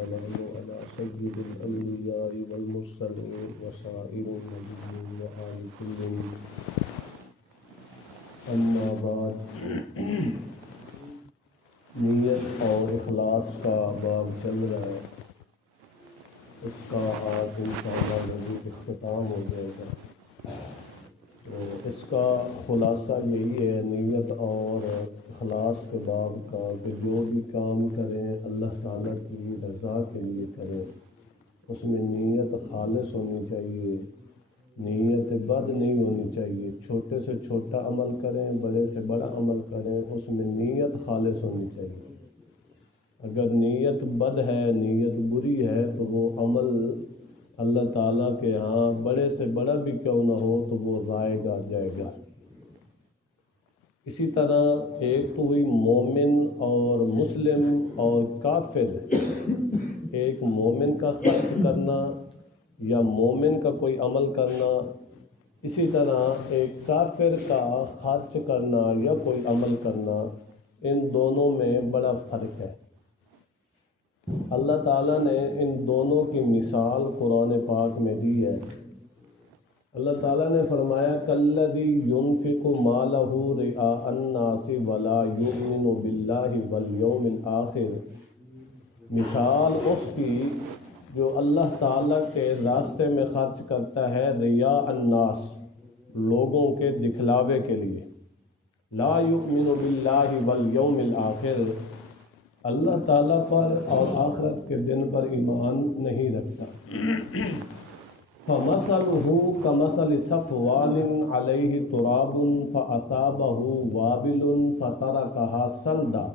والسلام على سيد الأنبياء والمرسلين وسائر النبيين وآل كل. اما بعد، نیت اور اخلاص کا باب چل رہا ہے. اس کا آج انشاءاللہ مزید اختتام ہو جائے گا. تو اس کا خلاصہ یہی ہے نیت اور اخلاص کے باب کا کہ جو بھی کام کریں اللہ تعالیٰ کی رضا کے لیے کریں. اس میں نیت خالص ہونی چاہیے، نیت بد نہیں ہونی چاہیے. چھوٹے سے چھوٹا عمل کریں، بڑے سے بڑا عمل کریں، اس میں نیت خالص ہونی چاہیے. اگر نیت بد ہے، نیت بری ہے، تو وہ عمل اللہ تعالیٰ کے ہاں بڑے سے بڑا بھی کیوں نہ ہو تو وہ ضائع جائے گا. اسی طرح ایک تو ہوئی مومن اور مسلم اور کافر. ایک مومن کا خرچ کرنا یا مومن کا کوئی عمل کرنا، اسی طرح ایک کافر کا خرچ کرنا یا کوئی عمل کرنا، ان دونوں میں بڑا فرق ہے. اللہ تعالیٰ نے ان دونوں کی مثال قرآن پاک میں دی ہے. اللہ تعالیٰ نے فرمایا کالذی ينفق مالہ رئاء الناس ولا یؤمن باللہ والیوم الآخر. مثال اس کی جو اللہ تعالیٰ کے راستے میں خرچ کرتا ہے رئاء الناس، لوگوں کے دکھلاوے کے لیے. لا یؤمن باللہ والیوم الآخر، اللہ تعالیٰ پر اور آخرت کے دن پر ایمان نہیں رکھتا. فَمَثَلُهُ كَمَثَلِ صَفْوَانٍ عَلَيْهِ تُرَابٌ فَأَصَابَهُ وَابِلٌ فَتَرَكَهَا صَلْدًا.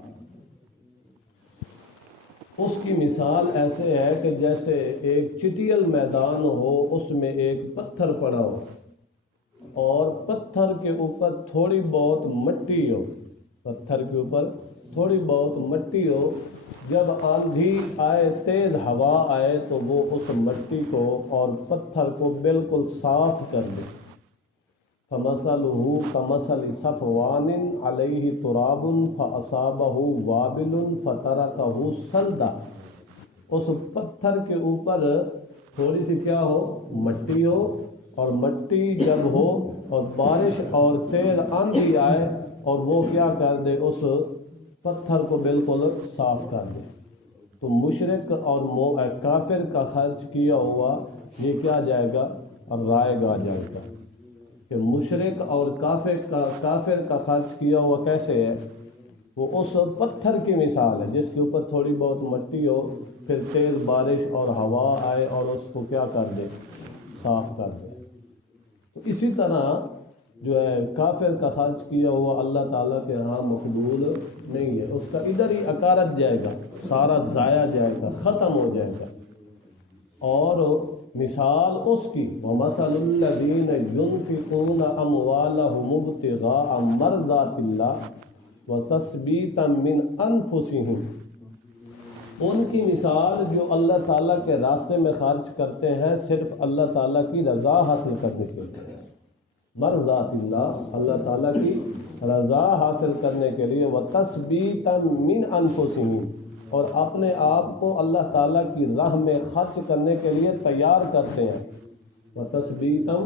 اس کی مثال ایسے ہے کہ جیسے ایک چٹیل میدان ہو، اس میں ایک پتھر پڑا ہو اور پتھر کے اوپر تھوڑی بہت مٹی ہو. پتھر کے اوپر تھوڑی بہت مٹی ہو. جب آندھی آئے، تیز ہوا آئے تو وہ اس مٹی کو اور پتھر کو بالکل صاف کر دے. فَمَثَلُهُ كَمَثَلِ صَفْوَانٍ عَلَيْهِ تُرَابٌ فَأَصَابَهُ وَابِلٌ فَتَرَكَهُ صَلْدًا. اس پتھر کے اوپر تھوڑی سی کیا ہو، مٹی ہو، اور مٹی جب ہو اور بارش اور تیز آندھی آئے اور وہ کیا کر دے، اس پتھر کو بالکل صاف کر دے. تو مشرک اور کافر کا خرچ کیا ہوا یہ کیا جائے گا، رائے گا جائے گا. کہ مشرک اور کافر کا خرچ کیا ہوا کیسے ہے، وہ اس پتھر کی مثال ہے جس کے اوپر تھوڑی بہت مٹی ہو، پھر تیز بارش اور ہوا آئے اور اس کو کیا کر دے، صاف کر دے. تو اسی طرح جو ہے کافر کا خرچ کیا ہوا اللہ تعالیٰ کے ہاں مقبول نہیں ہے. اس کا ادھر ہی اکارت جائے گا، سارا ضائع جائے گا، ختم ہو جائے گا. اور مثال اس کی وَمَثَلُ الَّذِينَ يُنْفِقُونَ أَمْوَالَهُمُ ابْتِغَاءَ مَرْضَاتِ اللَّهِ وَتَثْبِيتًا مِنْ أَنفُسِهِمْ. ان کی مثال جو اللہ تعالیٰ کے راستے میں خرچ کرتے ہیں صرف اللہ تعالیٰ کی رضا حاصل کرنے کے لیے. مرضات اللہ، اللہ تعالیٰ کی رضا حاصل کرنے کے لیے. وَتَثْبِيتًا مِنْ أَنفُسِهِمْ، اور اپنے آپ کو اللہ تعالیٰ کی راہ میں خرچ کرنے کے لیے تیار کرتے ہیں. وَتَثْبِيتًا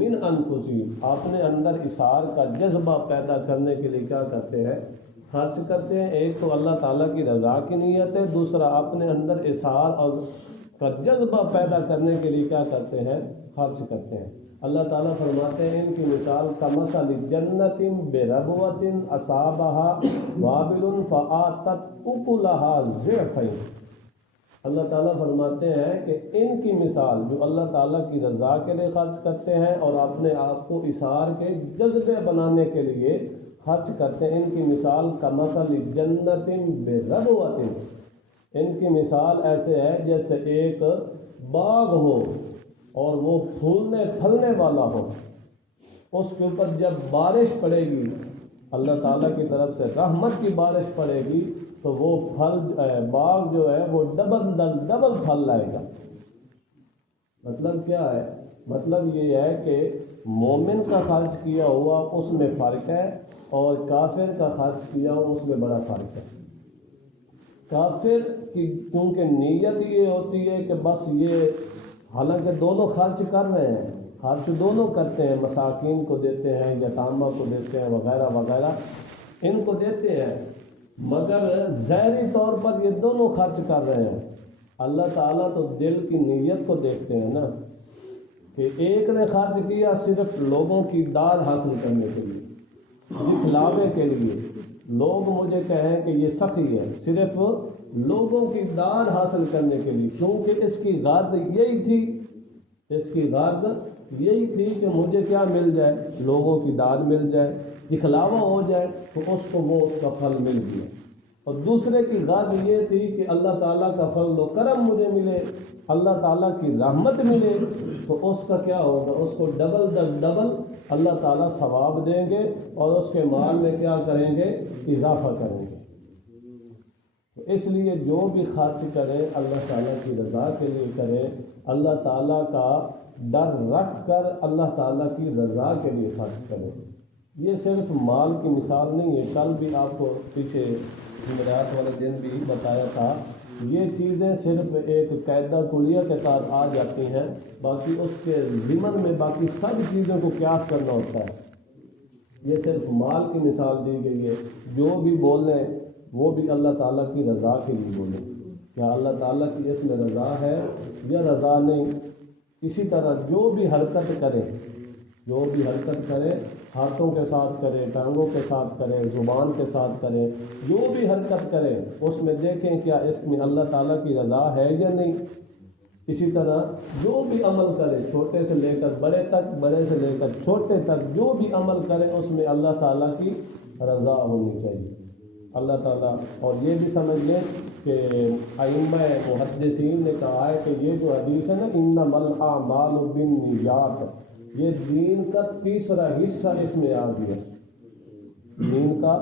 مِنْ أَنفُسِهِمْ، اپنے اندر اثار کا جذبہ پیدا کرنے کے لیے کیا کرتے ہیں، خرچ کرتے ہیں. ایک تو اللہ تعالیٰ کی رضا کی نیت ہے، دوسرا اپنے اندر اثار اور کا جذبہ پیدا کرنے کے لیے کیا کرتے ہیں، خرچ کرتے ہیں. اللہ تعالیٰ فرماتے ہیں ان کی مثال کمثل جنت بربوۃ اصابها وابل فآتت اکلها ضعفین. اللہ تعالیٰ فرماتے ہیں کہ ان کی مثال جو اللہ تعالیٰ کی رضا کے لیے خرچ کرتے ہیں اور اپنے آپ کو اثار کے جذبے بنانے کے لیے خرچ کرتے ہیں، ان کی مثال کمثل جنت بربوۃ. ان کی مثال ایسے ہے جیسے ایک باغ ہو اور وہ پھولنے پھلنے والا ہو. اس کے اوپر جب بارش پڑے گی، اللہ تعالیٰ کی طرف سے رحمت کی بارش پڑے گی، تو وہ باغ جو ہے وہ ڈبل پھل لائے گا. مطلب کیا ہے، مطلب یہ ہے کہ مومن کا خرچ کیا ہوا اس میں فرق ہے اور کافر کا خرچ کیا ہوا اس میں بڑا فرق ہے. کافر کی کیونکہ نیت یہ ہوتی ہے کہ بس یہ، حالانکہ دونوں خرچ کر رہے ہیں، خرچ دونوں کرتے ہیں، مساکین کو دیتے ہیں، یتامہ کو دیتے ہیں، وغیرہ وغیرہ ان کو دیتے ہیں، مگر ظاہری طور پر یہ دونوں خرچ کر رہے ہیں۔ اللہ تعالیٰ تو دل کی نیت کو دیکھتے ہیں نا، کہ ایک نے خرچ کیا صرف لوگوں کی داد حاصل کرنے کے لیے، دکھلاوے کے لیے، لوگ مجھے کہیں کہ یہ سخی ہے، صرف لوگوں کی داد حاصل کرنے کے لیے، کیونکہ اس کی غرض یہی تھی، اس کی غرض یہی تھی کہ مجھے کیا مل جائے، لوگوں کی داد مل جائے، دکھلاوا ہو جائے، تو اس کو وہ اس کا پھل مل گیا۔ اور دوسرے کی غرض یہ تھی کہ اللہ تعالیٰ کا فضل و کرم مجھے ملے، اللہ تعالیٰ کی رحمت ملے، تو اس کا کیا ہوگا، اس کو ڈبل در ڈبل اللہ تعالیٰ ثواب دیں گے، اور اس کے مال میں کیا کریں گے، اضافہ کریں گے۔ تو اس لیے جو بھی خرچ کرے اللہ تعالیٰ کی رضا کے لیے کرے، اللہ تعالیٰ کا ڈر رکھ کر اللہ تعالیٰ کی رضا کے لیے خرچ کرے۔ یہ صرف مال کی مثال نہیں ہے، کل بھی آپ کو پیچھے جمعرات والے دن بھی بتایا تھا، یہ چیزیں صرف ایک قاعدہ کلیہ کے ساتھ آ جاتی ہیں، باقی اس کے ضمن میں باقی سب چیزوں کو قیاس کرنا ہوتا ہے۔ یہ صرف مال کی مثال دی گئی ہے، جو بھی بولیں وہ بھی اللہ تعالیٰ کی رضا کے لیے بولیں، کیا اللہ تعالیٰ کی اس میں رضا ہے یا رضا نہیں۔ اسی طرح جو بھی حرکت کرے، جو بھی حرکت کرے، ہاتھوں کے ساتھ کرے، ٹانگوں کے ساتھ کرے، زبان کے ساتھ کرے، جو بھی حرکت کرے اس میں دیکھیں کیا اس میں اللہ تعالیٰ کی رضا ہے یا نہیں۔ اسی طرح جو بھی عمل کرے، چھوٹے سے لے کر بڑے تک، بڑے سے لے کر چھوٹے تک، جو بھی عمل کرے اس میں اللہ تعالیٰ کی رضا ہونی چاہیے۔ اللہ تعالیٰ، اور یہ بھی سمجھ لیں کہ ائمہ محدثین نے کہا ہے کہ یہ جو حدیث ہے نا، انما الاعمال بالنیات، یہ دین کا تیسرا حصہ اس میں آ گیا، دین کا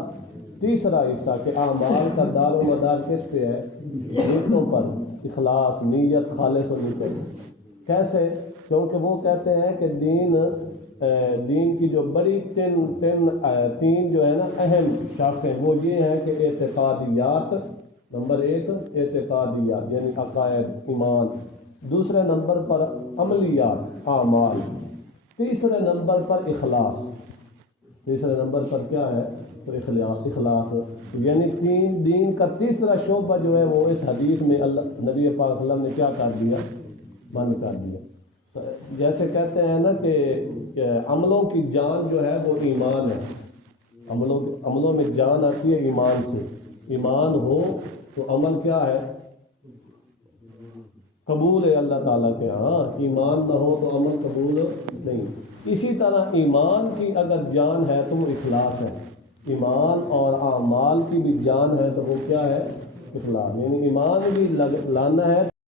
تیسرا حصہ، کہ اعمال کا دار و مدار کس پہ ہے، نیتوں پر، اخلاص، نیت خالص ہونی چاہیے۔ کیسے؟ کیونکہ وہ کہتے ہیں کہ دین کی جو بڑی تین جو ہے نا اہم شاخیں، وہ یہ ہیں کہ اعتقادیات، نمبر ایک اعتقادیات یعنی عقائد، ایمان، دوسرے نمبر پر عملیات، اعمال، تیسرے نمبر پر اخلاص، تیسرے نمبر پر کیا ہے، تو اخلاص، یعنی دین کا تیسرا شعبہ جو ہے وہ اس حدیث میں نبی پاک صلی اللہ علیہ وسلم نے کیا کر دیا، بند کر دیا۔ جیسے کہتے ہیں نا کہ عملوں کی جان جو ہے وہ ایمان ہے، عملوں میں جان آتی ہے ایمان سے، ایمان ہو تو عمل کیا ہے، قبول ہے اللہ تعالیٰ کے ہاں، ایمان نہ ہو تو عمل قبول نہیں۔ اسی طرح ایمان کی اگر جان ہے تو وہ اخلاص ہے، ایمان اور اعمال کی بھی جان ہے تو وہ کیا ہے، اخلاص، یعنی ایمان بھی لانا ہے